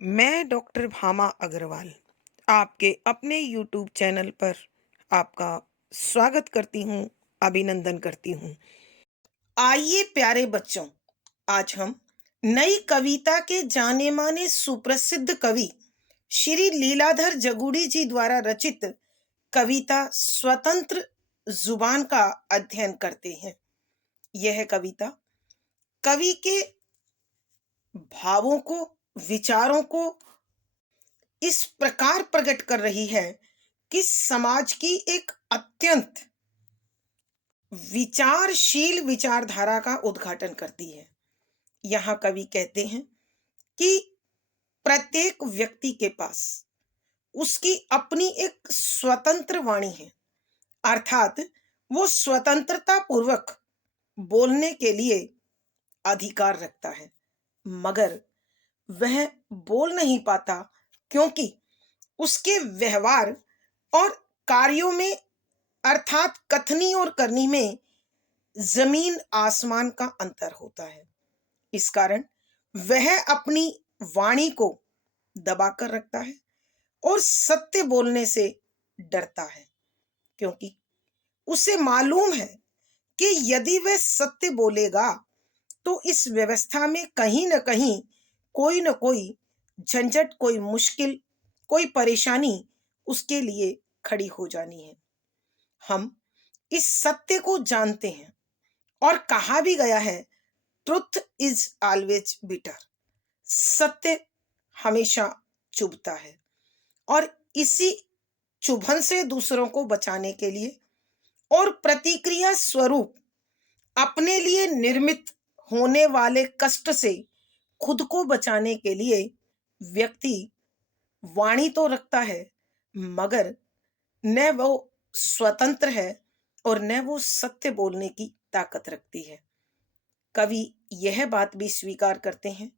मैं डॉक्टर भामा अग्रवाल आपके अपने यूट्यूब चैनल पर आपका स्वागत करती हूँ, अभिनंदन करती हूँ। आइए प्यारे बच्चों, आज हम नई कविता के जाने माने सुप्रसिद्ध कवि श्री लीलाधर जगुड़ी जी द्वारा रचित कविता स्वतंत्र जुबान का अध्ययन करते हैं। यह कविता कवि के भावों को, विचारों को इस प्रकार प्रकट कर रही है कि समाज की एक अत्यंत विचारशील विचारधारा का उद्घाटन करती है। यहाँ कवि कहते हैं कि प्रत्येक व्यक्ति के पास उसकी अपनी एक स्वतंत्र वाणी है, अर्थात वो स्वतंत्रता पूर्वक बोलने के लिए अधिकार रखता है, मगर वह बोल नहीं पाता क्योंकि उसके व्यवहार और कार्यों में, अर्थात कथनी और करनी में जमीन आसमान का अंतर होता है। इस कारण वह अपनी वाणी को दबाकर रखता है और सत्य बोलने से डरता है, क्योंकि उसे मालूम है कि यदि वह सत्य बोलेगा तो इस व्यवस्था में कहीं न कहीं कोई न कोई झंझट, कोई मुश्किल, कोई परेशानी उसके लिए खड़ी हो जानी है। हम इस सत्य को जानते हैं और कहा भी गया है, ट्रुथ इज ऑलवेज बिटर। सत्य हमेशा चुभता है और इसी चुभन से दूसरों को बचाने के लिए और प्रतिक्रिया स्वरूप अपने लिए निर्मित होने वाले कष्ट से खुद को बचाने के लिए व्यक्ति वाणी तो रखता है, मगर न वो स्वतंत्र है और न वो सत्य बोलने की ताकत रखती है। कवि यह बात भी स्वीकार करते हैं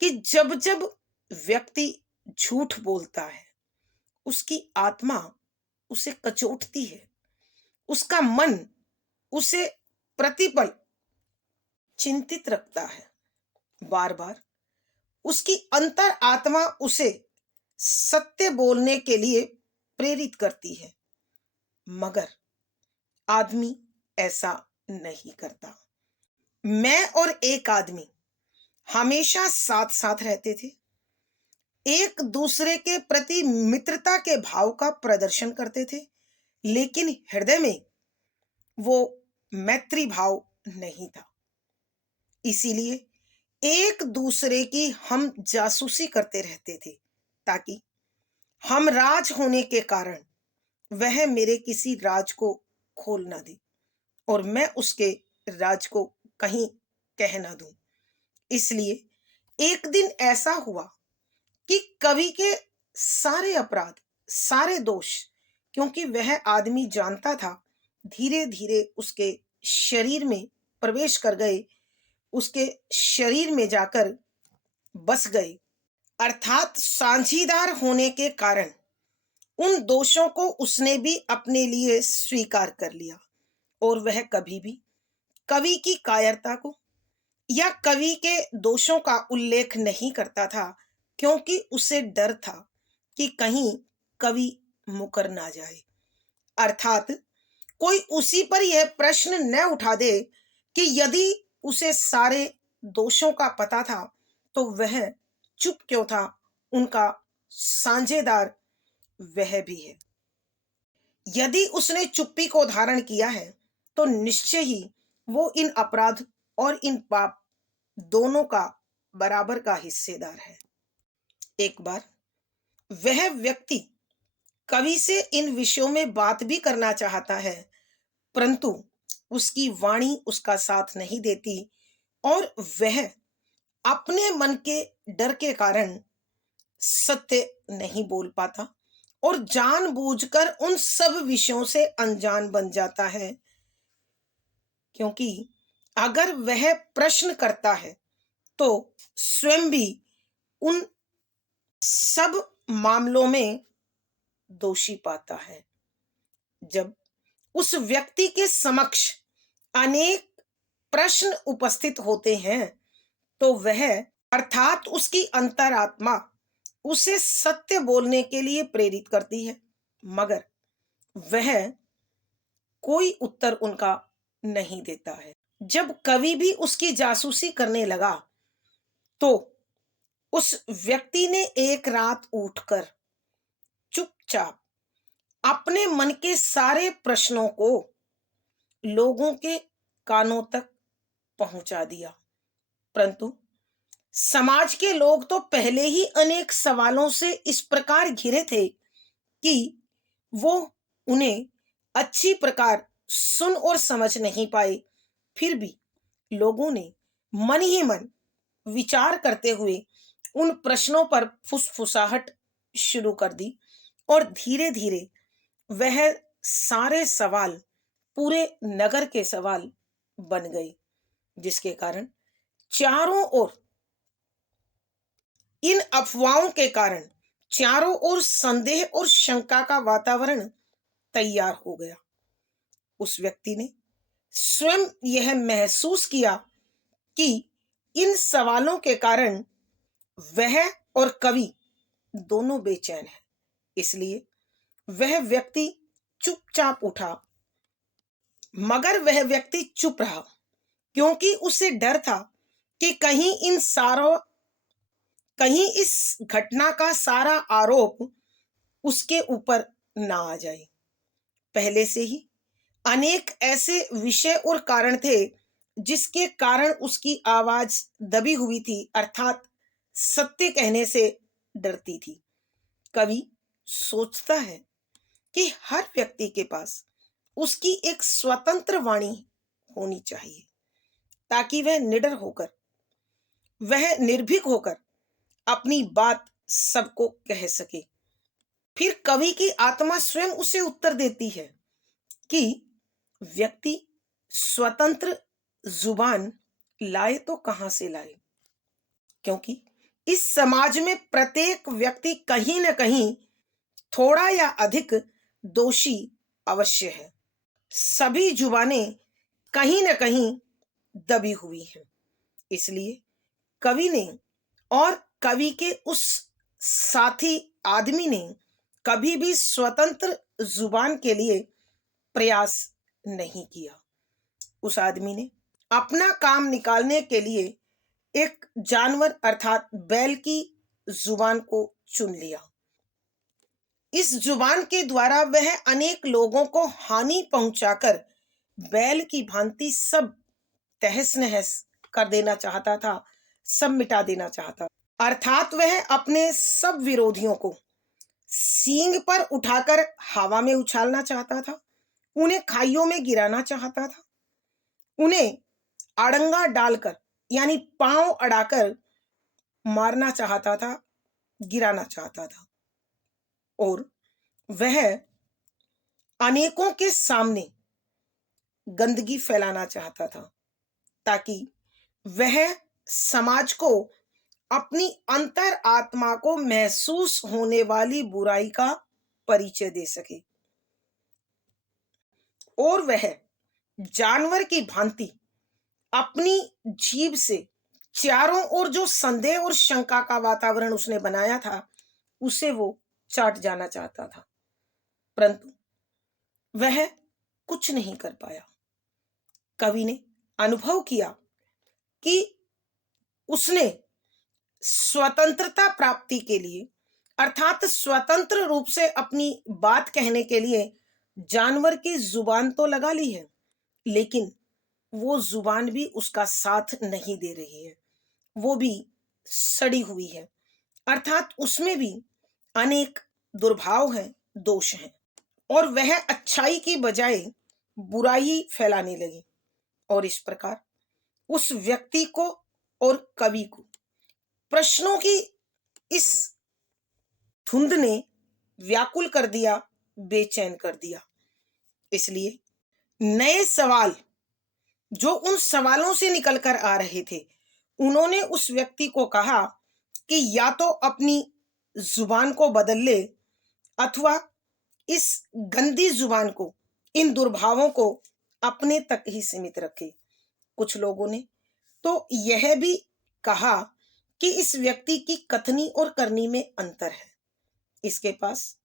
कि जब जब व्यक्ति झूठ बोलता है, उसकी आत्मा उसे कचोटती है, उसका मन उसे प्रतिपल चिंतित रखता है, बार बार उसकी अंतर आत्मा उसे सत्य बोलने के लिए प्रेरित करती है, मगर आदमी ऐसा नहीं करता। मैं और एक आदमी हमेशा साथ साथ रहते थे, एक दूसरे के प्रति मित्रता के भाव का प्रदर्शन करते थे, लेकिन हृदय में वो मैत्री भाव नहीं था। इसीलिए एक दूसरे की हम जासूसी करते रहते थे, ताकि हम राज होने के कारण वह मेरे किसी राज को खोल ना दे और मैं उसके राज को कहीं कह ना दूं। इसलिए एक दिन ऐसा हुआ कि कवि के सारे अपराध, सारे दोष, क्योंकि वह आदमी जानता था, धीरे धीरे उसके शरीर में प्रवेश कर गए, उसके शरीर में जाकर बस गए, अर्थात साझीदार होने के कारण उन दोषों को उसने भी अपने लिए स्वीकार कर लिया और वह कभी भी कवि की कायरता को या कवि के दोषों का उल्लेख नहीं करता था, क्योंकि उसे डर था कि कहीं कवि मुकर ना जाए, अर्थात कोई उसी पर यह प्रश्न न उठा दे कि यदि उसे सारे दोषों का पता था तो वह चुप क्यों था, उनका साझेदार वह भी है। यदि उसने चुप्पी को धारण किया है तो निश्चय ही वो इन अपराध और इन पाप दोनों का बराबर का हिस्सेदार है। एक बार वह व्यक्ति कवि से इन विषयों में बात भी करना चाहता है, परंतु उसकी वाणी उसका साथ नहीं देती और वह अपने मन के डर के कारण सत्य नहीं बोल पाता और जानबूझकर उन सब विषयों से अनजान बन जाता है, क्योंकि अगर वह प्रश्न करता है तो स्वयं भी उन सब मामलों में दोषी पाता है। जब उस व्यक्ति के समक्ष अनेक प्रश्न उपस्थित होते हैं तो वह, अर्थात उसकी अंतरात्मा, उसे सत्य बोलने के लिए प्रेरित करती है, मगर वह कोई उत्तर उनका नहीं देता है। जब कवि भी उसकी जासूसी करने लगा, तो उस व्यक्ति ने एक रात उठकर चुपचाप अपने मन के सारे प्रश्नों को लोगों के कानों तक पहुंचा दिया। परंतु समाज के लोग तो पहले ही अनेक सवालों से इस प्रकार घिरे थे कि वो उन्हें अच्छी प्रकार सुन और समझ नहीं पाए। फिर भी लोगों ने मन ही मन विचार करते हुए उन प्रश्नों पर फुसफुसाहट शुरू कर दी, और धीरे धीरे वह सारे सवाल पूरे नगर के सवाल बन गए, जिसके कारण चारों ओर इन अफवाहों के कारण चारों ओर संदेह और शंका का वातावरण तैयार हो गया। उस व्यक्ति ने स्वयं यह महसूस किया कि इन सवालों के कारण वह और कवि दोनों बेचैन हैं। इसलिए वह व्यक्ति चुपचाप उठा, मगर वह व्यक्ति चुप रहा, क्योंकि उसे डर था कि कहीं इस घटना का सारा आरोप उसके ऊपर ना आ जाए। पहले से ही अनेक ऐसे विषय और कारण थे जिसके कारण उसकी आवाज दबी हुई थी, अर्थात सत्य कहने से डरती थी। कवि सोचता है कि हर व्यक्ति के पास उसकी एक स्वतंत्र वाणी होनी चाहिए, ताकि वह निडर होकर, वह निर्भीक होकर अपनी बात सबको कह सके। फिर कवि की आत्मा स्वयं उसे उत्तर देती है कि व्यक्ति स्वतंत्र जुबान लाए तो कहां से लाए, क्योंकि इस समाज में प्रत्येक व्यक्ति कहीं न कहीं थोड़ा या अधिक दोषी अवश्य है। सभी जुबानें कहीं न कहीं दबी हुई हैं। इसलिए कवि ने और कवि के उस साथी आदमी ने कभी भी स्वतंत्र जुबान के लिए प्रयास नहीं किया। उस आदमी ने अपना काम निकालने के लिए एक जानवर अर्थात बैल की जुबान को चुन लिया। इस जुबान के द्वारा वह अनेक लोगों को हानि पहुंचाकर बैल की भांति सब तहस नहस कर देना चाहता था, सब मिटा देना चाहता। अर्थात वह अपने सब विरोधियों को सींग पर उठाकर हवा में उछालना चाहता था, उन्हें खाइयों में गिराना चाहता था, उन्हें अड़ंगा डालकर यानी पांव अड़ाकर मारना चाहता था, गिराना चाहता था। और वह अनेकों के सामने गंदगी फैलाना चाहता था, ताकि वह समाज को अपनी अंतर आत्मा को महसूस होने वाली बुराई का परिचय दे सके। और वह जानवर की भांति अपनी जीभ से चारों ओर जो संदेह और शंका का वातावरण उसने बनाया था, उसे वो चाट जाना चाहता था, परंतु वह कुछ नहीं कर पाया। कवि ने अनुभव किया कि उसने स्वतंत्रता प्राप्ति के लिए अर्थात स्वतंत्र रूप से अपनी बात कहने के लिए जानवर की जुबान तो लगा ली है, लेकिन वो जुबान भी उसका साथ नहीं दे रही है, वो भी सड़ी हुई है, अर्थात उसमें भी अनेक दुर्भाव हैं, दोष हैं, और वह अच्छाई की बजाय बुराई फैलाने लगी। और इस प्रकार उस व्यक्ति को और कवि को प्रश्नों की इस धुंध ने व्याकुल कर दिया, बेचैन कर दिया। इसलिए नए सवाल जो उन सवालों से निकल कर आ रहे थे, उन्होंने उस व्यक्ति को कहा कि या तो अपनी जुबान को बदल ले, अथवा इस गंदी जुबान को, इन दुर्भावों को अपने तक ही सीमित रखे। कुछ लोगों ने तो यह भी कहा कि इस व्यक्ति की कथनी और करनी में अंतर है। इसके पास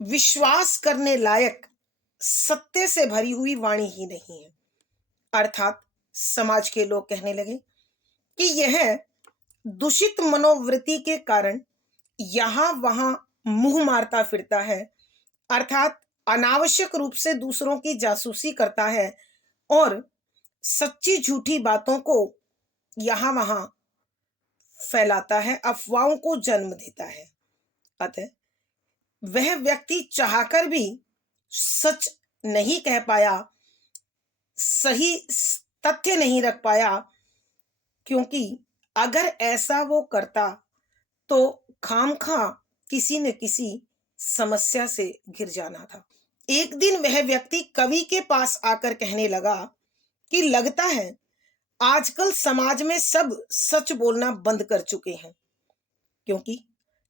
विश्वास करने लायक सत्य से भरी हुई वाणी ही नहीं है। अर्थात समाज के लोग कहने लगे कि यह दूषित मनोवृत्ति के कारण यहां वहां मुंह मारता फिरता है, अर्थात अनावश्यक रूप से दूसरों की जासूसी करता है और सच्ची झूठी बातों को यहां वहां फैलाता है, अफवाहों को जन्म देता है। अतः वह व्यक्ति चाहकर भी सच नहीं कह पाया, सही तथ्य नहीं रख पाया, क्योंकि अगर ऐसा वो करता तो खामखा किसी न किसी समस्या से घिर जाना था। एक दिन वह व्यक्ति कवि के पास आकर कहने लगा कि लगता है आजकल समाज में सब सच बोलना बंद कर चुके हैं, क्योंकि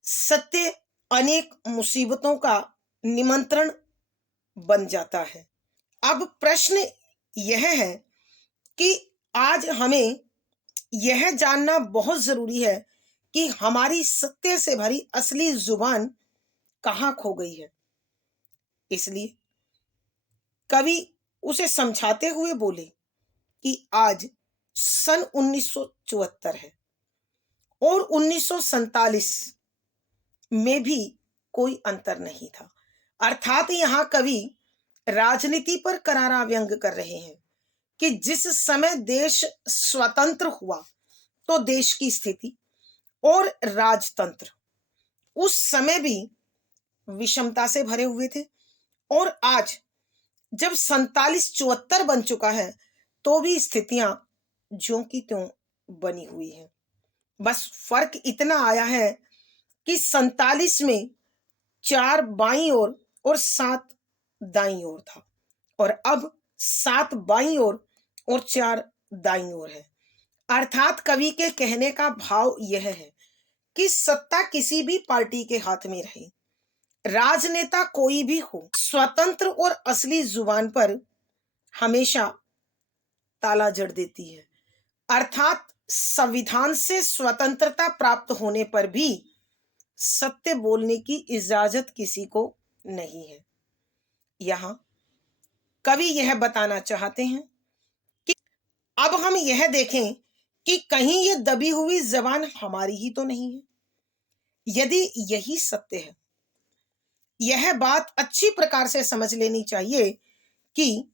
सत्य अनेक मुसीबतों का निमंत्रण बन जाता है। अब प्रश्न यह है कि आज हमें यह जानना बहुत जरूरी है कि हमारी सत्य से भरी असली जुबान कहाँ खो गई है। इसलिए कवि उसे समझाते हुए बोले कि आज सन 1974 है और 1947 में भी कोई अंतर नहीं था। अर्थात यहाँ कवि राजनीति पर करारा व्यंग कर रहे हैं कि जिस समय देश स्वतंत्र हुआ तो देश की स्थिति और राजतंत्र उस समय भी विषमता से भरे हुए थे, और आज जब 47-74 बन चुका है तो भी स्थितियां ज्यों की त्यों बनी हुई हैं। बस फर्क इतना आया है कि 47 में 4 बाईं ओर और 7 दाईं ओर था, और अब 7 बाईं ओर और 4 दाईं ओर है। अर्थात कवि के कहने का भाव यह है कि सत्ता किसी भी पार्टी के हाथ में रहे, राजनेता कोई भी हो, स्वतंत्र और असली जुबान पर हमेशा ताला जड़ देती है। अर्थात संविधान से स्वतंत्रता प्राप्त होने पर भी सत्य बोलने की इजाजत किसी को नहीं है। यहां कवि यह बताना चाहते हैं कि अब हम यह देखें कि कहीं ये दबी हुई जबान हमारी ही तो नहीं है। यदि यही सत्य है, यह बात अच्छी प्रकार से समझ लेनी चाहिए कि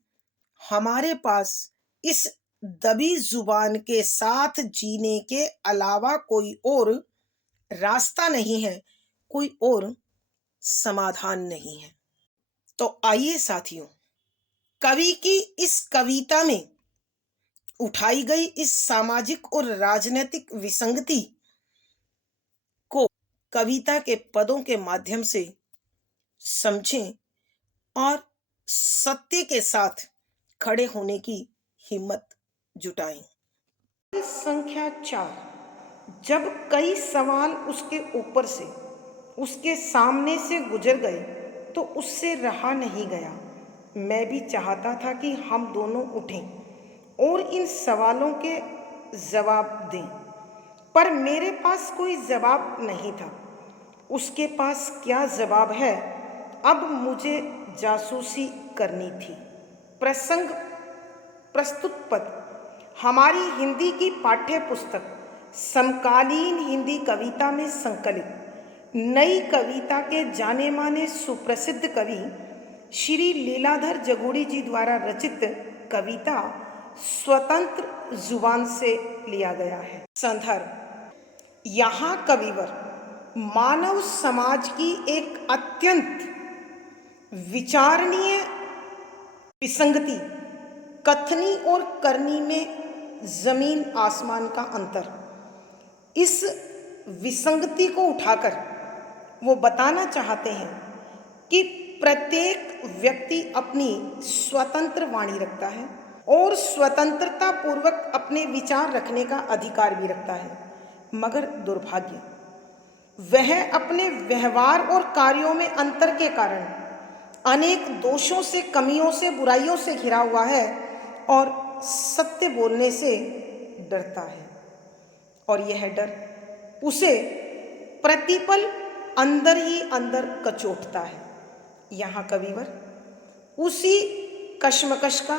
हमारे पास इस दबी जुबान के साथ जीने के अलावा कोई और रास्ता नहीं है, कोई और समाधान नहीं है। तो आइए साथियों, कवि की इस कविता में उठाई गई इस सामाजिक और राजनीतिक विसंगति को कविता के पदों के माध्यम से समझें और सत्य के साथ खड़े होने की हिम्मत जुटाएं। संख्या 4। जब कई सवाल उसके ऊपर से, उसके सामने से गुजर गए तो उससे रहा नहीं गया। मैं भी चाहता था कि हम दोनों उठें और इन सवालों के जवाब दें, पर मेरे पास कोई जवाब नहीं था। उसके पास क्या जवाब है, अब मुझे जासूसी करनी थी। प्रसंग प्रस्तुत पद हमारी हिंदी की पाठ्य पुस्तक समकालीन हिंदी कविता में संकलित नई कविता के जाने माने सुप्रसिद्ध कवि श्री लीलाधर जगोड़ी जी द्वारा रचित कविता स्वतंत्र जुबान से लिया गया है। संदर्भ, यहाँ कविवर मानव समाज की एक अत्यंत विचारणीय विसंगति, कथनी और करनी में जमीन आसमान का अंतर, इस विसंगति को उठाकर वो बताना चाहते हैं कि प्रत्येक व्यक्ति अपनी स्वतंत्र वाणी रखता है और स्वतंत्रता पूर्वक अपने विचार रखने का अधिकार भी रखता है, मगर दुर्भाग्य वह अपने व्यवहार और कार्यों में अंतर के कारण अनेक दोषों से, कमियों से, बुराइयों से घिरा हुआ है और सत्य बोलने से डरता है। और यह डर उसे प्रतिपल अंदर ही अंदर कचोटता है। यहाँ कविवर उसी कश्मकश का,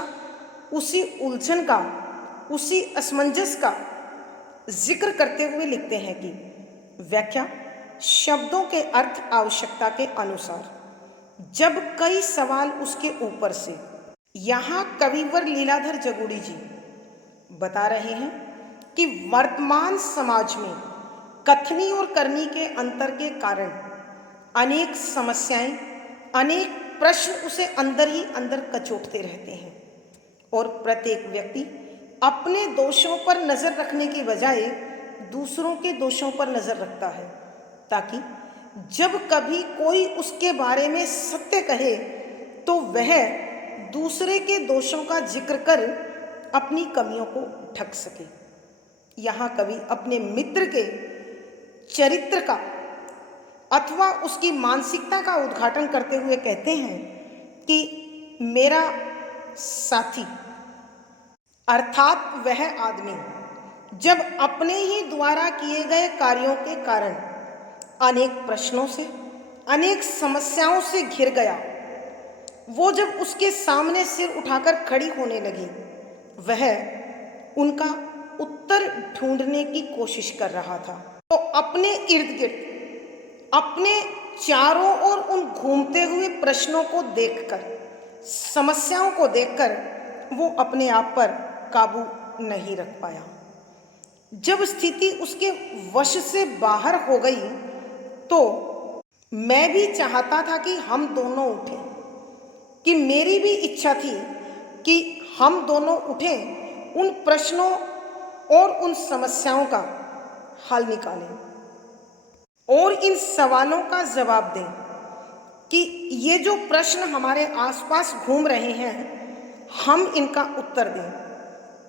उसी उलझन का, उसी असमंजस का जिक्र करते हुए लिखते हैं कि व्याख्या शब्दों के अर्थ आवश्यकता के अनुसार, जब कई सवाल उसके ऊपर से। यहाँ कविवर लीलाधर जगूड़ी जी बता रहे हैं कि वर्तमान समाज में कथनी और करनी के अंतर के कारण अनेक समस्याएं, अनेक प्रश्न उसे अंदर ही अंदर कचोटते रहते हैं और प्रत्येक व्यक्ति अपने दोषों पर नजर रखने की बजाय दूसरों के दोषों पर नजर रखता है, ताकि जब कभी कोई उसके बारे में सत्य कहे तो वह दूसरे के दोषों का जिक्र कर अपनी कमियों को ढक सके। यहाँ कवि अपने मित्र के चरित्र का अथवा उसकी मानसिकता का उद्घाटन करते हुए कहते हैं कि मेरा साथी अर्थात वह आदमी जब अपने ही द्वारा किए गए कार्यों के कारण अनेक प्रश्नों से, अनेक समस्याओं से घिर गया, वो जब उसके सामने सिर उठाकर खड़ी होने लगी, वह उनका उत्तर ढूंढने की कोशिश कर रहा था। तो अपने इर्द गिर्द, अपने चारों ओर उन घूमते हुए प्रश्नों को देखकर, समस्याओं को देखकर वो अपने आप पर काबू नहीं रख पाया। जब स्थिति उसके वश से बाहर हो गई तो मैं भी चाहता था कि हम दोनों उठें, कि मेरी भी इच्छा थी कि हम दोनों उठें, उन प्रश्नों और उन समस्याओं का हल निकालें और इन सवालों का जवाब दें कि ये जो प्रश्न हमारे आसपास घूम रहे हैं, हम इनका उत्तर दें।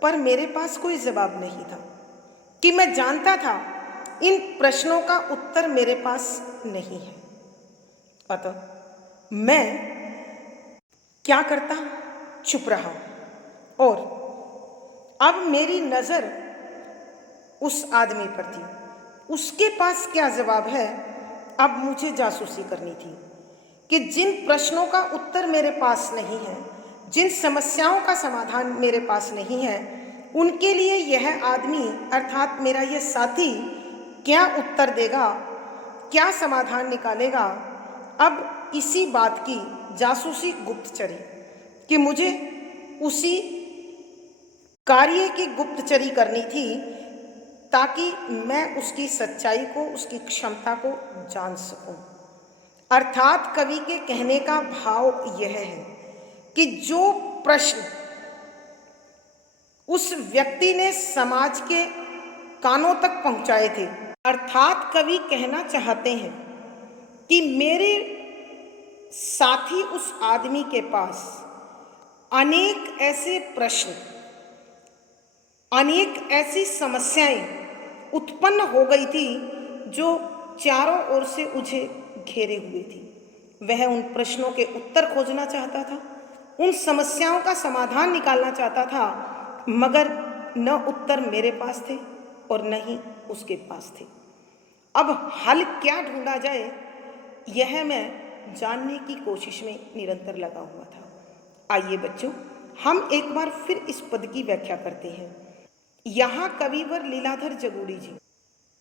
पर मेरे पास कोई जवाब नहीं था, कि मैं जानता था इन प्रश्नों का उत्तर मेरे पास नहीं है। अतः मैं क्या करता, चुप रहा। और अब मेरी नज़र उस आदमी पर थी, उसके पास क्या जवाब है, अब मुझे जासूसी करनी थी कि जिन प्रश्नों का उत्तर मेरे पास नहीं है, जिन समस्याओं का समाधान मेरे पास नहीं है, उनके लिए यह आदमी अर्थात मेरा यह साथी क्या उत्तर देगा, क्या समाधान निकालेगा। अब इसी बात की जासूसी गुप्तचरी कि मुझे उसी कार्य की गुप्तचरी करनी थी, ताकि मैं उसकी सच्चाई को, उसकी क्षमता को जान सकूं। अर्थात कवि के कहने का भाव यह है कि जो प्रश्न उस व्यक्ति ने समाज के कानों तक पहुंचाए थे, अर्थात कवि कहना चाहते हैं कि मेरे साथी उस आदमी के पास अनेक ऐसे प्रश्न, अनेक ऐसी समस्याएं उत्पन्न हो गई थी जो चारों ओर से उसे घेरे हुए थी। वह उन प्रश्नों के उत्तर खोजना चाहता था, उन समस्याओं का समाधान निकालना चाहता था, मगर न उत्तर मेरे पास थे और न ही उसके पास थे। अब हल क्या ढूंढा जाए, यह मैं जानने की कोशिश में निरंतर लगा हुआ था। आइए बच्चों, हम एक बार फिर इस पद की व्याख्या करते हैं। यहाँ कविवर लीलाधर जगूड़ी जी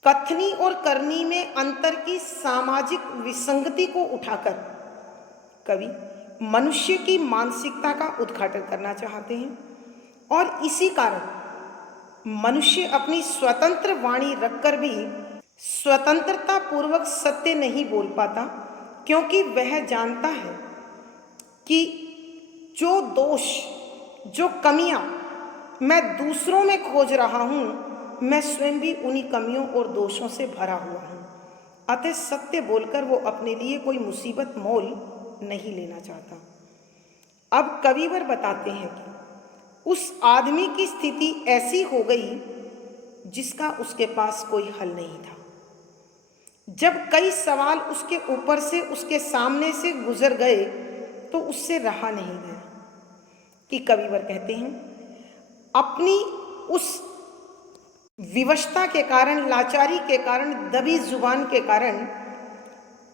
कथनी और करनी में अंतर की सामाजिक विसंगति को उठाकर कवि मनुष्य की मानसिकता का उद्घाटन करना चाहते हैं और इसी कारण मनुष्य अपनी स्वतंत्र वाणी रखकर भी स्वतंत्रता पूर्वक सत्य नहीं बोल पाता, क्योंकि वह जानता है कि जो दोष, जो कमियां मैं दूसरों में खोज रहा हूं, मैं स्वयं भी उन्हीं कमियों और दोषों से भरा हुआ हूं। अतः सत्य बोलकर वो अपने लिए कोई मुसीबत मोल नहीं लेना चाहता। अब कविवर बताते हैं कि उस आदमी की स्थिति ऐसी हो गई जिसका उसके पास कोई हल नहीं था। जब कई सवाल उसके ऊपर से, उसके सामने से गुजर गए तो उससे रहा नहीं गया। कि कविवर कहते हैं, अपनी उस विवशता के कारण, लाचारी के कारण, दबी जुबान के कारण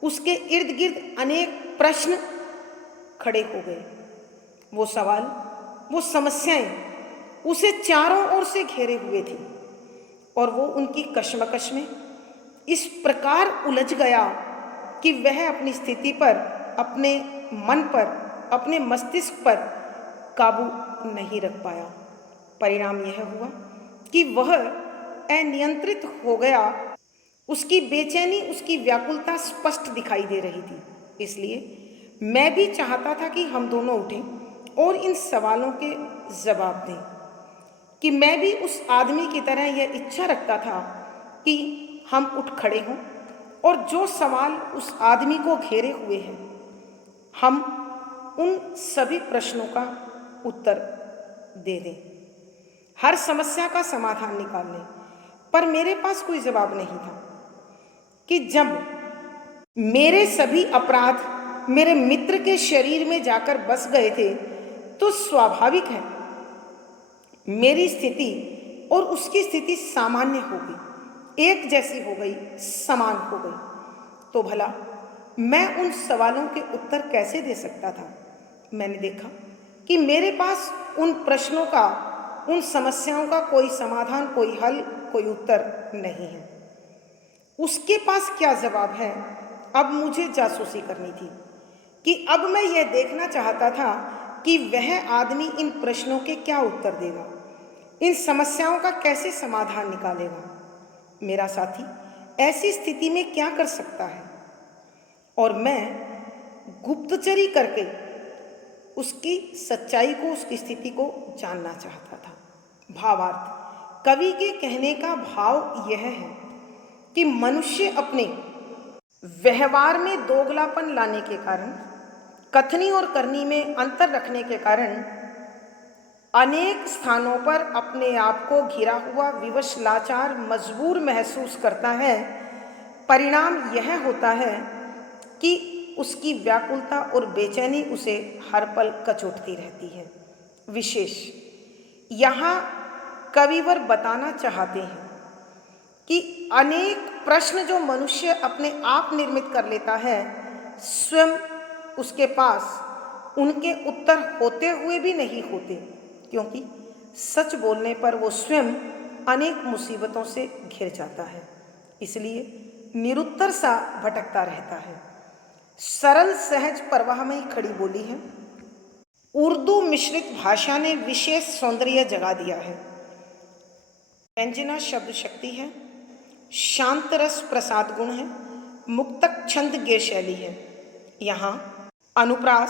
उसके इर्द गिर्द अनेक प्रश्न खड़े हो गए। वो सवाल, वो समस्याएं उसे चारों ओर से घेरे हुए थी और वो उनकी कश्मकश में इस प्रकार उलझ गया कि वह अपनी स्थिति पर, अपने मन पर, अपने मस्तिष्क पर काबू नहीं रख पाया। परिणाम यह हुआ कि वह अनियंत्रित हो गया। उसकी बेचैनी, उसकी व्याकुलता स्पष्ट दिखाई दे रही थी। इसलिए मैं भी चाहता था कि हम दोनों उठें और इन सवालों के जवाब दें, कि मैं भी उस आदमी की तरह यह इच्छा रखता था कि हम उठ खड़े हों और जो सवाल उस आदमी को घेरे हुए हैं, हम उन सभी प्रश्नों का उत्तर दे दें, हर समस्या का समाधान निकाल लें। पर मेरे पास कोई जवाब नहीं था कि जब मेरे सभी अपराध मेरे मित्र के शरीर में जाकर बस गए थे, तो स्वाभाविक है मेरी स्थिति और उसकी स्थिति सामान्य हो गई, एक जैसी हो गई, समान हो गई। तो भला मैं उन सवालों के उत्तर कैसे दे सकता था? मैंने देखा कि मेरे पास उन प्रश्नों का, उन समस्याओं का कोई समाधान, कोई हल, कोई उत्तर नहीं है। उसके पास क्या जवाब है? अब मुझे जासूसी करनी थी कि अब मैं यह देखना चाहता था कि वह आदमी इन प्रश्नों के क्या उत्तर देगा, इन समस्याओं का कैसे समाधान निकालेगा। मेरा साथी ऐसी स्थिति में क्या कर सकता है? और मैं गुप्तचरी करके उसकी सच्चाई को, उसकी स्थिति को जानना चाहता था। भावार्थ, कवि के कहने का भाव यह है कि मनुष्य अपने व्यवहार में दोगलापन लाने के कारण, कथनी और करनी में अंतर रखने के कारण अनेक स्थानों पर अपने आप को घिरा हुआ, विवश, लाचार, मजबूर महसूस करता है। परिणाम यह होता है कि उसकी व्याकुलता और बेचैनी उसे हर पल कचोटती रहती है। विशेष यहाँ कविवर बताना चाहते हैं कि अनेक प्रश्न जो मनुष्य अपने आप निर्मित कर लेता है, स्वयं उसके पास उनके उत्तर होते हुए भी नहीं होते, क्योंकि सच बोलने पर वो स्वयं अनेक मुसीबतों से घिर जाता है। इसलिए निरुत्तर सा भटकता रहता है। सरल, सहज, परवाहमयी खड़ी बोली है। उर्दू मिश्रित भाषा ने विशेष सौंदर्य जगा दिया है। व्यंजना शब्द शक्ति है, शांत रस प्रसाद गुण है, मुक्तक छंद गे शैली है। यहाँ अनुप्रास,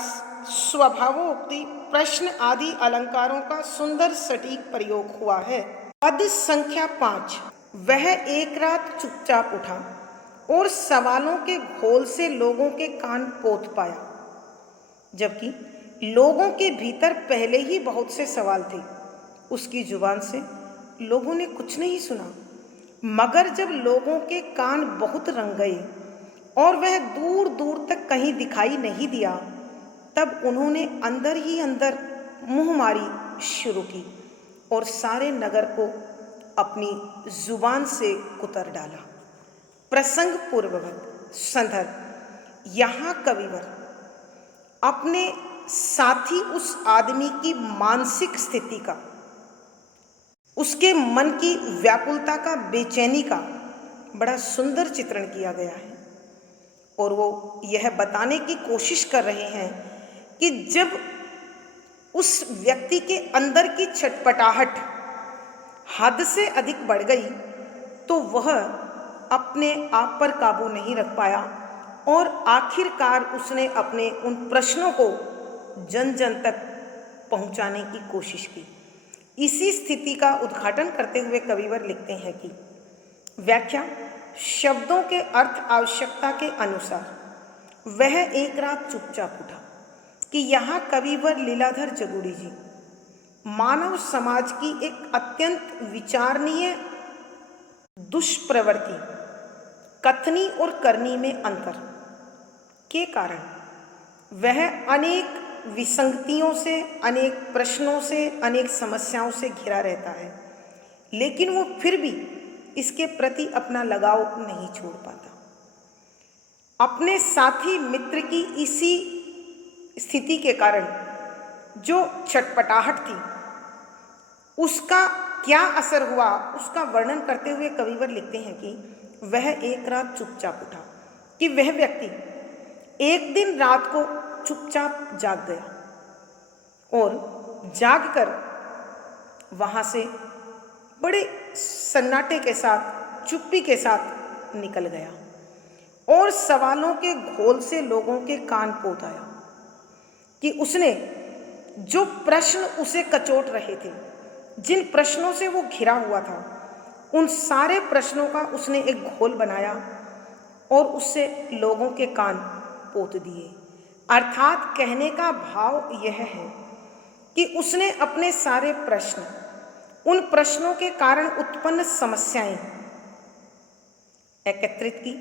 स्वभावोक्ति, प्रश्न आदि अलंकारों का सुंदर सटीक प्रयोग हुआ है। पद संख्या 5। वह एक रात चुपचाप उठा और सवालों के घोल से लोगों के कान पोत पाया, जबकि लोगों के भीतर पहले ही बहुत से सवाल थे। उसकी जुबान से लोगों ने कुछ नहीं सुना, मगर जब लोगों के कान बहुत रंग गए और वह दूर दूर तक कहीं दिखाई नहीं दिया, तब उन्होंने अंदर ही अंदर मुंहमारी शुरू की और सारे नगर को अपनी जुबान से कुतर डाला। प्रसंग पूर्ववत संदर्भ, यहाँ कविवर अपने साथी उस आदमी की मानसिक स्थिति का, उसके मन की व्याकुलता का, बेचैनी का बड़ा सुंदर चित्रण किया गया है। और वो यह बताने की कोशिश कर रहे हैं कि जब उस व्यक्ति के अंदर की छटपटाहट हद से अधिक बढ़ गई, तो वह अपने आप पर काबू नहीं रख पाया और आखिरकार उसने अपने उन प्रश्नों को जन जन तक पहुंचाने की कोशिश की। इसी स्थिति का उद्घाटन करते हुए कविवर लिखते हैं कि व्याख्या, शब्दों के अर्थ आवश्यकता के अनुसार वह एक रात चुपचाप उठा। कि यहाँ कविवर लीलाधर जगूड़ी जी मानव समाज की एक अत्यंत विचारणीय दुष्प्रवृत्ति, कथनी और करनी में अंतर के कारण वह अनेक विसंगतियों से, अनेक प्रश्नों से, अनेक समस्याओं से घिरा रहता है। लेकिन वो फिर भी इसके प्रति अपना लगाव नहीं छोड़ पाता। अपने साथी मित्र की इसी स्थिति के कारण जो छटपटाहट थी, उसका क्या असर हुआ, उसका वर्णन करते हुए कविवर लिखते हैं कि वह एक रात चुपचाप उठा, कि वह व्यक्ति एक दिन रात को चुपचाप जाग गया और जागकर वहां से बड़े सन्नाटे के साथ, चुप्पी के साथ निकल गया और सवालों के घोल से लोगों के कान पोत आया कि उसने जो प्रश्न उसे कचोट रहे थे, जिन प्रश्नों से वो घिरा हुआ था, उन सारे प्रश्नों का उसने एक घोल बनाया और उससे लोगों के कान पोत दिए। अर्थात कहने का भाव यह है कि उसने अपने सारे प्रश्न, उन प्रश्नों के कारण उत्पन्न समस्याएं एकत्रित की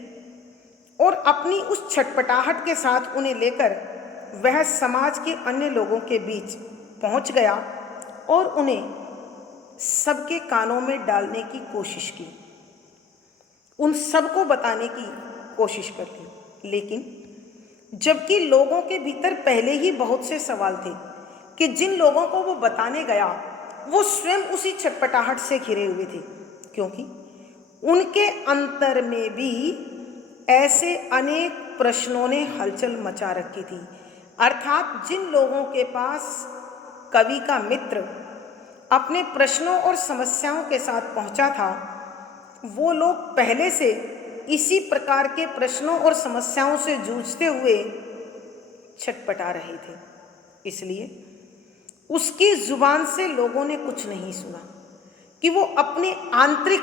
और अपनी उस छटपटाहट के साथ उन्हें लेकर वह समाज के अन्य लोगों के बीच पहुंच गया और उन्हें सबके कानों में डालने की कोशिश की, उन सबको बताने की कोशिश कर ली। लेकिन जबकि लोगों के भीतर पहले ही बहुत से सवाल थे कि जिन लोगों को वो बताने गया वो स्वयं उसी छटपटाहट से घिरे हुए थे, क्योंकि उनके अंतर में भी ऐसे अनेक प्रश्नों ने हलचल मचा रखी थी। अर्थात जिन लोगों के पास कवि का मित्र अपने प्रश्नों और समस्याओं के साथ पहुंचा था, वो लोग पहले से इसी प्रकार के प्रश्नों और समस्याओं से जूझते हुए छटपटा रहे थे। इसलिए उसकी जुबान से लोगों ने कुछ नहीं सुना कि वो अपने आंतरिक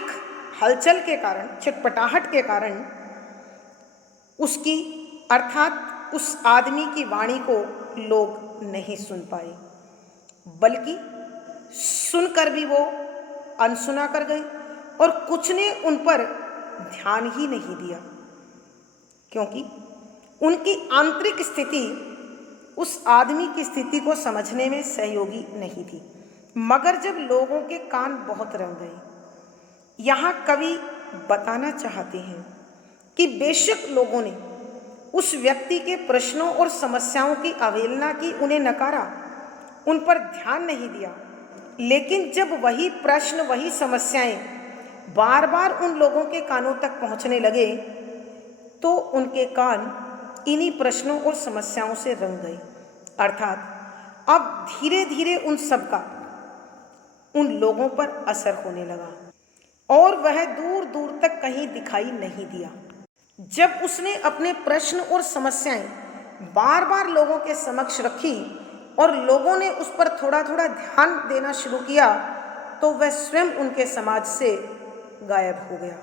हलचल के कारण, छटपटाहट के कारण उसकी अर्थात उस आदमी की वाणी को लोग नहीं सुन पाए, बल्कि सुनकर भी वो अनसुना कर गए और कुछ ने उन पर ध्यान ही नहीं दिया, क्योंकि उनकी आंतरिक स्थिति उस आदमी की स्थिति को समझने में सहयोगी नहीं थी। मगर जब लोगों के कान बहुत रंग गए, यहाँ कवि बताना चाहते हैं कि बेशक लोगों ने उस व्यक्ति के प्रश्नों और समस्याओं की अवहेलना की, उन्हें नकारा, उन पर ध्यान नहीं दिया, लेकिन जब वही प्रश्न, वही समस्याएं बार बार उन लोगों के कानों तक पहुंचने लगे तो उनके कान इन्हीं प्रश्नों और समस्याओं से रंग गए। अर्थात अब धीरे धीरे उन सब का उन लोगों पर असर होने लगा और वह दूर दूर तक कहीं दिखाई नहीं दिया। जब उसने अपने प्रश्न और समस्याएं बार बार लोगों के समक्ष रखी और लोगों ने उस पर थोड़ा थोड़ा ध्यान देना शुरू किया, तो वह स्वयं उनके समाज से गायब हो गया।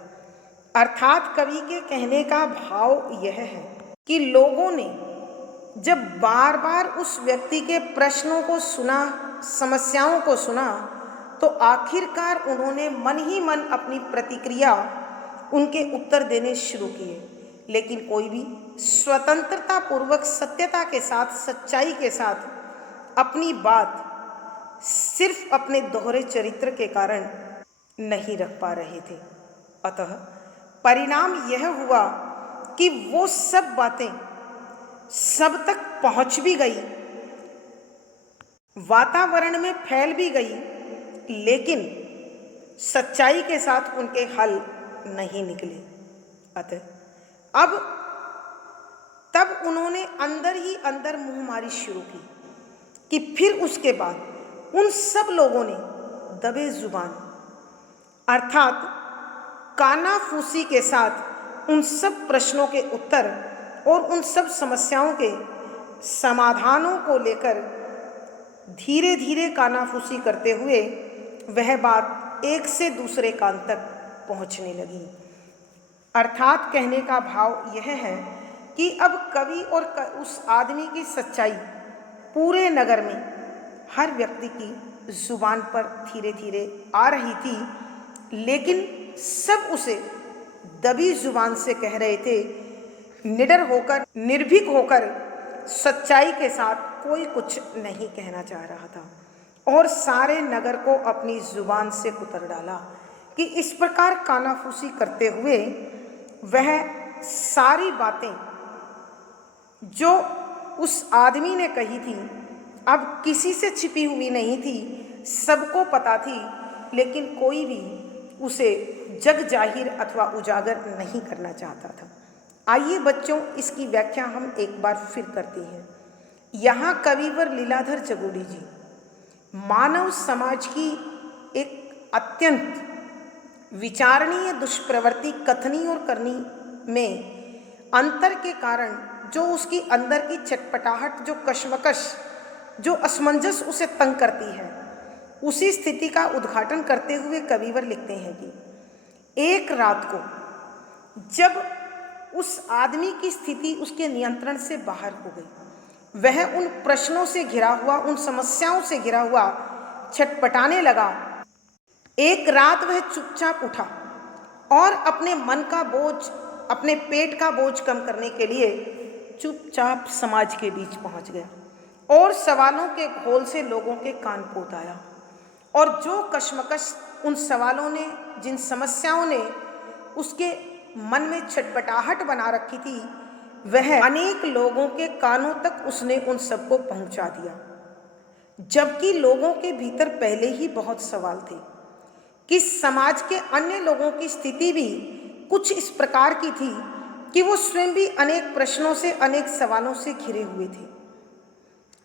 अर्थात कवि के कहने का भाव यह है कि लोगों ने जब बार बार उस व्यक्ति के प्रश्नों को सुना, समस्याओं को सुना, तो आखिरकार उन्होंने मन ही मन अपनी प्रतिक्रिया, उनके उत्तर देने शुरू किए। लेकिन कोई भी स्वतंत्रता पूर्वक, सत्यता के साथ, सच्चाई के साथ अपनी बात सिर्फ अपने दोहरे चरित्र के कारण नहीं रख पा रहे थे। अतः परिणाम यह हुआ कि वो सब बातें सब तक पहुंच भी गई, वातावरण में फैल भी गई, लेकिन सच्चाई के साथ उनके हल नहीं निकले। अतः अब तब उन्होंने अंदर ही अंदर मुंहमारी शुरू की कि फिर उसके बाद उन सब लोगों ने दबे जुबान अर्थात कानाफूसी के साथ उन सब प्रश्नों के उत्तर और उन सब समस्याओं के समाधानों को लेकर धीरे धीरे कानाफूसी करते हुए वह बात एक से दूसरे कान तक पहुंचने लगी। अर्थात कहने का भाव यह है कि अब कवि और उस आदमी की सच्चाई पूरे नगर में हर व्यक्ति की जुबान पर धीरे धीरे आ रही थी, लेकिन सब उसे दबी जुबान से कह रहे थे, निडर होकर, निर्भीक होकर, सच्चाई के साथ कोई कुछ नहीं कहना चाह रहा था। और सारे नगर को अपनी जुबान से कुतर डाला। कि इस प्रकार कानाफूसी करते हुए वह सारी बातें जो उस आदमी ने कही थी अब किसी से छिपी हुई नहीं थी, सबको पता थी, लेकिन कोई भी उसे जग जाहिर अथवा उजागर नहीं करना चाहता था। आइए बच्चों, इसकी व्याख्या हम एक बार फिर करते हैं। यहाँ कविवर लीलाधर जगोड़ी जी मानव समाज की एक अत्यंत विचारणीय दुष्प्रवृत्ति कथनी और करनी में अंतर के कारण जो उसकी अंदर की चटपटाहट, जो कश्मकश, जो असमंजस उसे तंग करती है, उसी स्थिति का उद्घाटन करते हुए कविवर लिखते हैं कि एक रात को जब उस आदमी की स्थिति उसके नियंत्रण से बाहर हो गई, वह उन प्रश्नों से घिरा हुआ, उन समस्याओं से घिरा हुआ छटपटाने लगा। एक रात वह चुपचाप उठा और अपने मन का बोझ, अपने पेट का बोझ कम करने के लिए चुपचाप समाज के बीच पहुंच गया और सवालों के घोल से लोगों के कान पोताया। और जो कश्मकश उन सवालों ने, जिन समस्याओं ने उसके मन में छटपटाहट बना रखी थी, वह अनेक लोगों के कानों तक उसने उन सबको पहुंचा दिया। जबकि लोगों के भीतर पहले ही बहुत सवाल थे कि समाज के अन्य लोगों की स्थिति भी कुछ इस प्रकार की थी कि वो स्वयं भी अनेक प्रश्नों से, अनेक सवालों से घिरे हुए थे।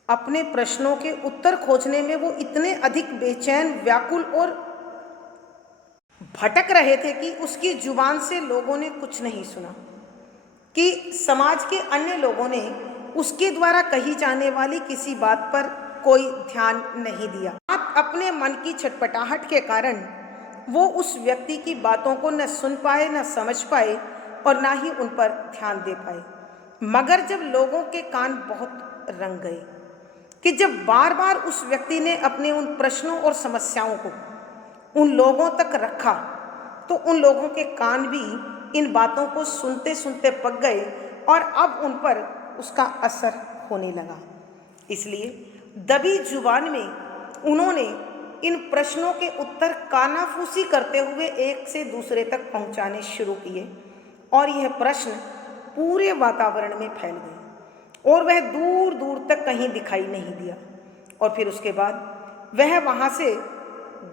अपने प्रश्नों के उत्तर खोजने में वो इतने अधिक बेचैन, व्याकुल और भटक रहे थे कि उसकी जुबान से लोगों ने कुछ नहीं सुना, कि समाज के अन्य लोगों ने उसके द्वारा कही जाने वाली किसी बात पर कोई ध्यान नहीं दिया। अपने मन की छटपटाहट के कारण वो उस व्यक्ति की बातों को न सुन पाए, न समझ पाए और ना ही उन पर ध्यान दे पाए। मगर जब लोगों के कान बहुत रंग गए कि जब बार बार उस व्यक्ति ने अपने उन प्रश्नों और समस्याओं को उन लोगों तक रखा, तो उन लोगों के कान भी इन बातों को सुनते सुनते पक गए और अब उन पर उसका असर होने लगा। इसलिए दबी जुबान में उन्होंने इन प्रश्नों के उत्तर कानाफूसी करते हुए एक से दूसरे तक पहुंचाने शुरू किए और यह प्रश्न पूरे वातावरण में फैल गए और वह दूर दूर तक कहीं दिखाई नहीं दिया। और फिर उसके बाद वह वहाँ से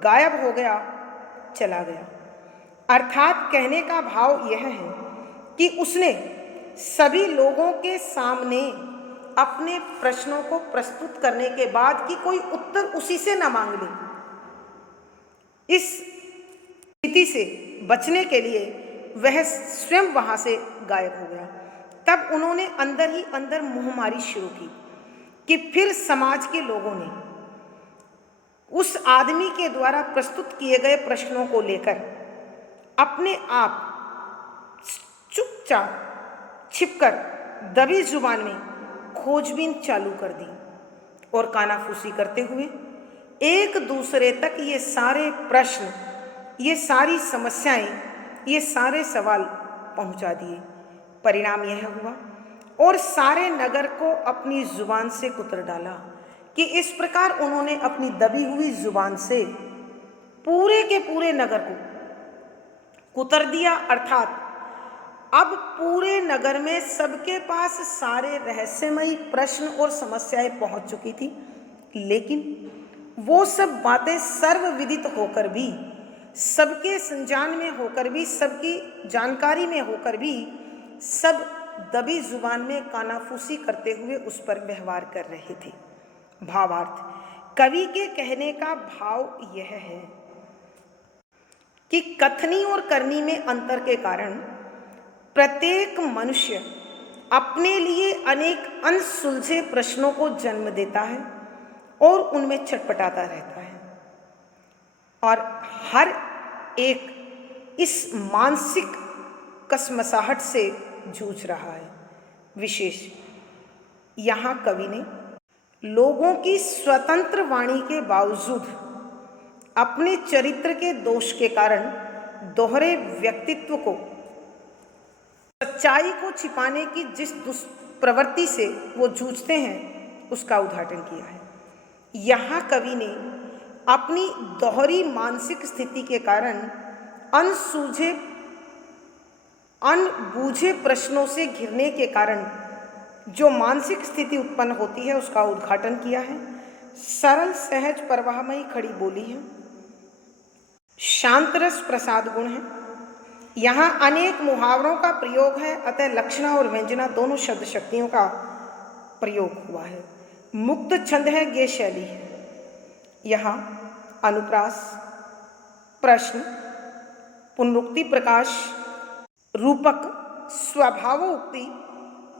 गायब हो गया, चला गया। अर्थात कहने का भाव यह है कि उसने सभी लोगों के सामने अपने प्रश्नों को प्रस्तुत करने के बाद कि कोई उत्तर उसी से न मांग ले, इस स्थिति से बचने के लिए वह स्वयं वहां से गायब हो गया। तब उन्होंने अंदर ही अंदर मुंहमारी शुरू की कि फिर समाज के लोगों ने उस आदमी के द्वारा प्रस्तुत किए गए प्रश्नों को लेकर अपने आप चुपचाप छिपकर दबी जुबान में खोजबीन चालू कर दी और कानाफूसी करते हुए एक दूसरे तक ये सारे प्रश्न, ये सारी समस्याएं, ये सारे सवाल पहुंचा दिए। परिणाम यह हुआ और सारे नगर को अपनी जुबान से कुतर डाला कि इस प्रकार उन्होंने अपनी दबी हुई जुबान से पूरे के पूरे नगर को कुतर दिया। अर्थात अब पूरे नगर में सबके पास सारे रहस्यमयी प्रश्न और समस्याएं पहुंच चुकी थी, लेकिन वो सब बातें सर्वविदित होकर भी, सबके संज्ञान में होकर भी, सबकी जानकारी में होकर भी सब दबी जुबान में कानाफूसी करते हुए उस पर व्यवहार कर रहे थे। भावार्थ, कवि के कहने का भाव यह है कि कथनी और करनी में अंतर के कारण प्रत्येक मनुष्य अपने लिए अनेक अनसुलझे प्रश्नों को जन्म देता है और उनमें छटपटाता रहता है और हर एक इस मानसिक कसमसाहट से जूझ रहा है। विशेष यहाँ कवि ने लोगों की स्वतंत्र वाणी के बावजूद अपने चरित्र के दोष के कारण दोहरे व्यक्तित्व को, सच्चाई को छिपाने की जिस दुष्प्रवृत्ति से वो जूझते हैं, उसका उद्घाटन किया है। यहाँ कवि ने अपनी दोहरी मानसिक स्थिति के कारण अनसूझे अनबूझे प्रश्नों से घिरने के कारण जो मानसिक स्थिति उत्पन्न होती है उसका उद्घाटन किया है। सरल सहज प्रवाहमयी खड़ी बोली है, शांत रस प्रसाद गुण है। यहाँ अनेक मुहावरों का प्रयोग है, अतः लक्षणा और व्यंजना दोनों शब्द शक्तियों का प्रयोग हुआ है। मुक्त छंद है, गे शैली है। यहाँ अनुप्रास, प्रश्न, पुनरुक्ति प्रकाश, रूपक, स्वभावोक्ति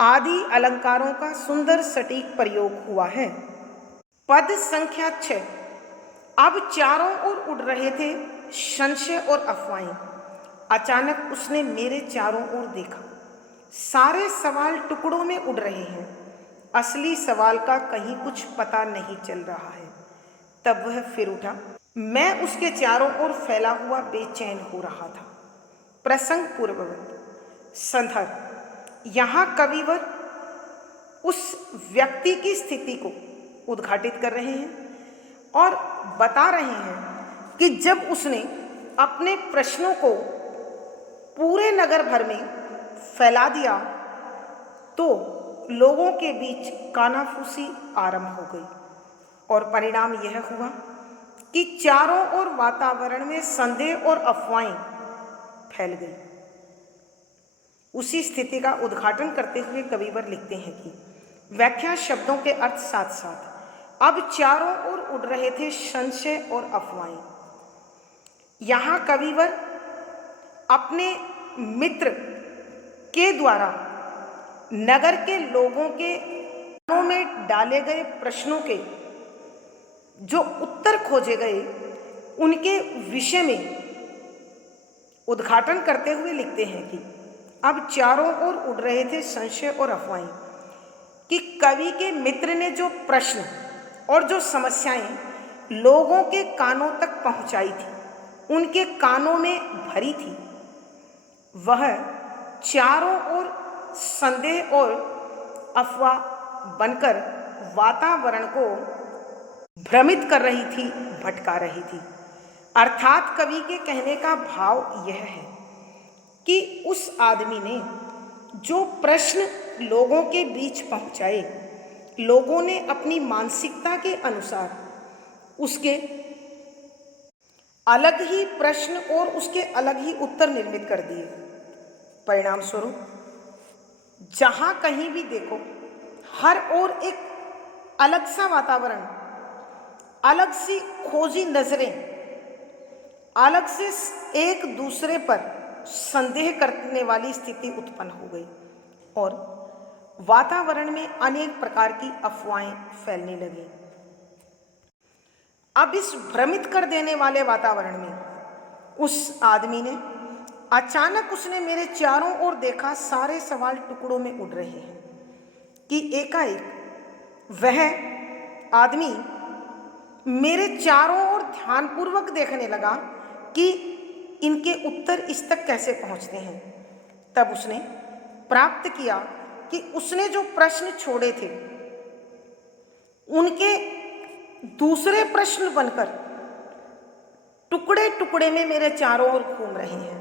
आदि अलंकारों का सुंदर सटीक प्रयोग हुआ है। पद संख्या 6। अब चारों ओर उड़ रहे थे संशय और अफवाहें। अचानक उसने मेरे चारों ओर देखा, सारे सवाल टुकड़ों में उड़ रहे हैं। असली सवाल का कहीं कुछ पता नहीं चल रहा है। तब वह फिर उठा। मैं उसके चारों ओर फैला हुआ बेचैन हो रहा था। प्रसंग पूर्ववत। संदर्भ। यहाँ कविवर उस व्यक्ति की स्थिति को उद्घाटित कर रहे हैं और बता रहे हैं कि जब उसने अपने प्रश्नों को पूरे नगर भर में फैला दिया तो लोगों के बीच कानाफूसी आरंभ हो गई और परिणाम यह हुआ कि चारों ओर वातावरण में संदेह और अफवाहें फैल गई। उसी स्थिति का उद्घाटन करते हुए कविवर लिखते हैं कि व्याख्या शब्दों के अर्थ साथ साथ अब चारों ओर उड़ रहे थे संशय और अफवाहें। यहाँ कविवर अपने मित्र के द्वारा नगर के लोगों के कानों में डाले गए प्रश्नों के जो उत्तर खोजे गए उनके विषय में उद्घाटन करते हुए लिखते हैं कि अब चारों ओर उड़ रहे थे संशय और अफवाहें। कि कवि के मित्र ने जो प्रश्न और जो समस्याएं लोगों के कानों तक पहुंचाई थी, उनके कानों में भरी थी, वह चारों ओर संदेह और अफवाह बनकर वातावरण को भ्रमित कर रही थी, भटका रही थी। अर्थात कवि के कहने का भाव यह है कि उस आदमी ने जो प्रश्न लोगों के बीच पहुंचाए, लोगों ने अपनी मानसिकता के अनुसार उसके अलग ही प्रश्न और उसके अलग ही उत्तर निर्मित कर दिए। परिणाम स्वरूप जहां कहीं भी देखो हर ओर एक अलग सा वातावरण, अलग सी खोजी नजरें, अलग से एक दूसरे पर संदेह करने वाली स्थिति उत्पन्न हो गई और वातावरण में अनेक प्रकार की अफवाहें फैलने लगी। अब इस भ्रमित कर देने वाले वातावरण में उस आदमी ने अचानक उसने मेरे चारों ओर देखा, सारे सवाल टुकड़ों में उड़ रहे हैं। कि एकाएक वह आदमी मेरे चारों ओर ध्यानपूर्वक देखने लगा कि इनके उत्तर इस तक कैसे पहुंचते हैं। तब उसने प्राप्त किया कि उसने जो प्रश्न छोड़े थे उनके दूसरे प्रश्न बनकर टुकड़े टुकड़े में मेरे चारों ओर घूम रहे हैं।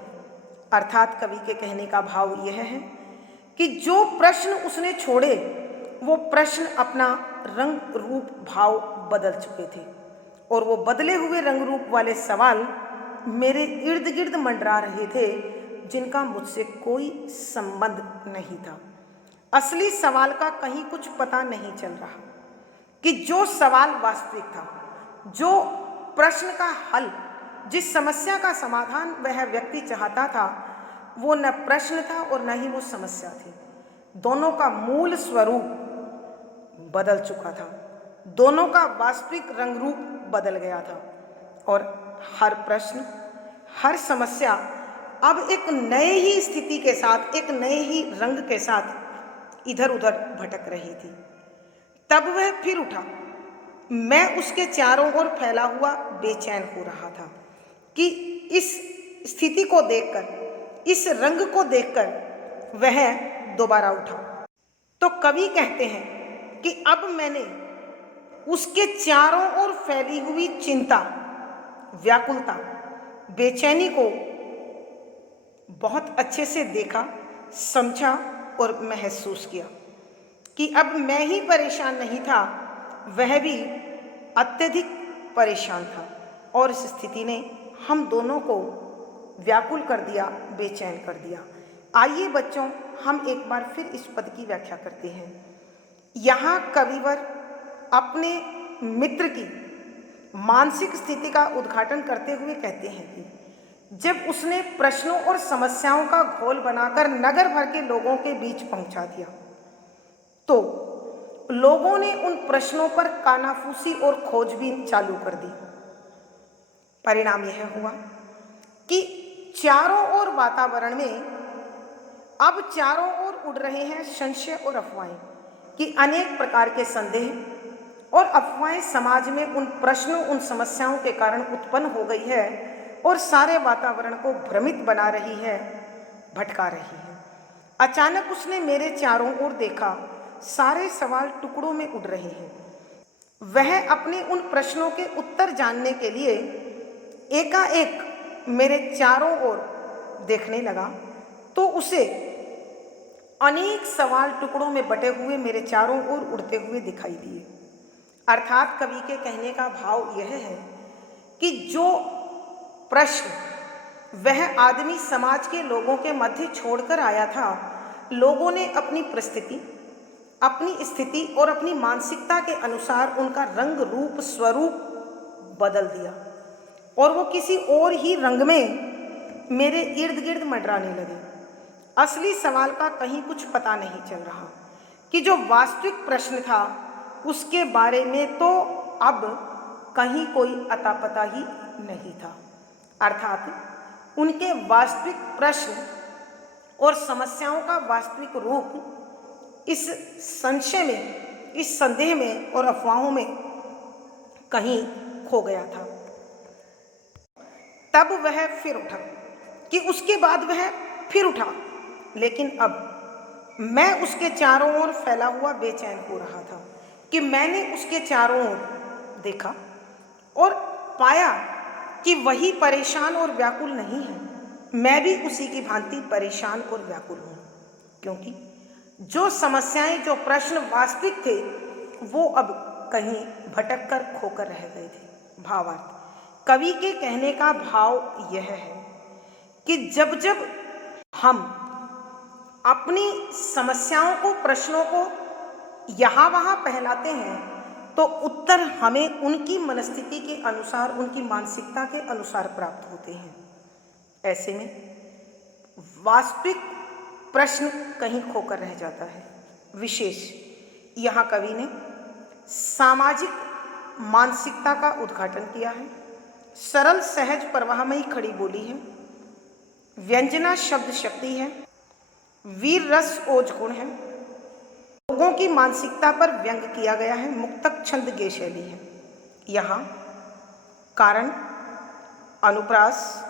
अर्थात कवि के कहने का भाव यह है कि जो प्रश्न उसने छोड़े वो प्रश्न अपना रंग रूप भाव बदल चुके थे और वो बदले हुए रंग रूप वाले सवाल मेरे इर्द गिर्द मंडरा रहे थे, जिनका मुझसे कोई संबंध नहीं था। असली सवाल का कहीं कुछ पता नहीं चल रहा कि जो सवाल वास्तविक था, जो प्रश्न का हल, जिस समस्या का समाधान वह व्यक्ति चाहता था, वो न प्रश्न था और न ही वो समस्या थी। दोनों का मूल स्वरूप बदल चुका था, दोनों का वास्तविक रंग रूप बदल गया था और हर प्रश्न, हर समस्या अब एक नए ही स्थिति के साथ, एक नए ही रंग के साथ इधर उधर भटक रही थी। तब वह फिर उठा। मैं उसके चारों ओर फैला हुआ बेचैन हो रहा था कि इस स्थिति को देखकर, इस रंग को देखकर वह दोबारा उठा। तो कवि कहते हैं कि अब मैंने उसके चारों ओर फैली हुई चिंता, व्याकुलता, बेचैनी को बहुत अच्छे से देखा, समझा और महसूस किया कि अब मैं ही परेशान नहीं था, वह भी अत्यधिक परेशान था और इस स्थिति ने हम दोनों को व्याकुल कर दिया, बेचैन कर दिया। आइए बच्चों, हम एक बार फिर इस पद की व्याख्या करते हैं। यहाँ कविवर अपने मित्र की मानसिक स्थिति का उद्घाटन करते हुए कहते हैं कि जब उसने प्रश्नों और समस्याओं का घोल बनाकर नगर भर के लोगों के बीच पहुंचा दिया, तो लोगों ने उन प्रश्नों पर कानाफूसी और खोजबीन चालू कर दी। परिणाम यह हुआ कि चारों ओर वातावरण में अब चारों ओर उड़ रहे हैं संशय और अफवाहें कि अनेक प्रकार के संदेह और अफवाहें समाज में उन प्रश्नों, उन समस्याओं के कारण उत्पन्न हो गई है और सारे वातावरण को भ्रमित बना रही है, भटका रही है। अचानक उसने मेरे चारों ओर देखा, सारे सवाल टुकड़ों में उड़ रहे हैं। वह अपने उन प्रश्नों के उत्तर जानने के लिए एकाएक मेरे चारों ओर देखने लगा, तो उसे अनेक सवाल टुकड़ों में बटे हुए मेरे चारों ओर उड़ते हुए दिखाई दिए। अर्थात कवि के कहने का भाव यह है कि जो प्रश्न वह आदमी समाज के लोगों के मध्य छोड़कर आया था, लोगों ने अपनी परिस्थिति, अपनी स्थिति और अपनी मानसिकता के अनुसार उनका रंग, रूप, स्वरूप बदल दिया और वो किसी और ही रंग में मेरे इर्द गिर्द मंडराने लगे। असली सवाल का कहीं कुछ पता नहीं चल रहा कि जो वास्तविक प्रश्न था उसके बारे में तो अब कहीं कोई अता पता ही नहीं था। अर्थात उनके वास्तविक प्रश्न और समस्याओं का वास्तविक रूप इस संशय में, इस संदेह में और अफवाहों में कहीं खो गया था। तब वह फिर उठा कि उसके बाद वह फिर उठा, लेकिन अब मैं उसके चारों ओर फैला हुआ बेचैन हो रहा था कि मैंने उसके चारों ओर देखा और पाया कि वही परेशान और व्याकुल नहीं है, मैं भी उसी की भांति परेशान और व्याकुल हूँ, क्योंकि जो समस्याएं, जो प्रश्न वास्तविक थे वो अब कहीं भटक कर खोकर रह गए थे। भावार्थ, कवि के कहने का भाव यह है कि जब जब हम अपनी समस्याओं को, प्रश्नों को यहाँ वहाँ फैलाते हैं तो उत्तर हमें उनकी मनस्थिति के अनुसार, उनकी मानसिकता के अनुसार प्राप्त होते हैं। ऐसे में वास्तविक प्रश्न कहीं खोकर रह जाता है। विशेष यहाँ कवि ने सामाजिक मानसिकता का उद्घाटन किया है। सरल, सहज, प्रवाहमयी खड़ी बोली है, व्यंजना शब्द शक्ति है, वीर रस ओज गुण है, लोगों की मानसिकता पर व्यंग किया गया है, मुक्तक छंद गे शैली है। यहाँ कारण, अनुप्रास,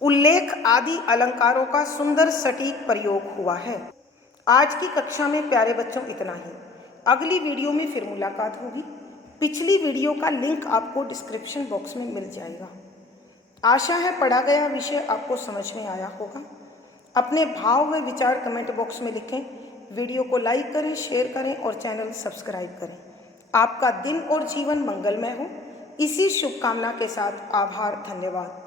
उल्लेख आदि अलंकारों का सुंदर सटीक प्रयोग हुआ है। आज की कक्षा में प्यारे बच्चों इतना ही। अगली वीडियो में फिर मुलाकात होगी। पिछली वीडियो का लिंक आपको डिस्क्रिप्शन बॉक्स में मिल जाएगा। आशा है पढ़ा गया विषय आपको समझ में आया होगा। अपने भाव व विचार कमेंट बॉक्स में लिखें। वीडियो को लाइक करें, शेयर करें और चैनल सब्सक्राइब करें। आपका दिन और जीवन मंगलमय हो, इसी शुभकामना के साथ आभार, धन्यवाद।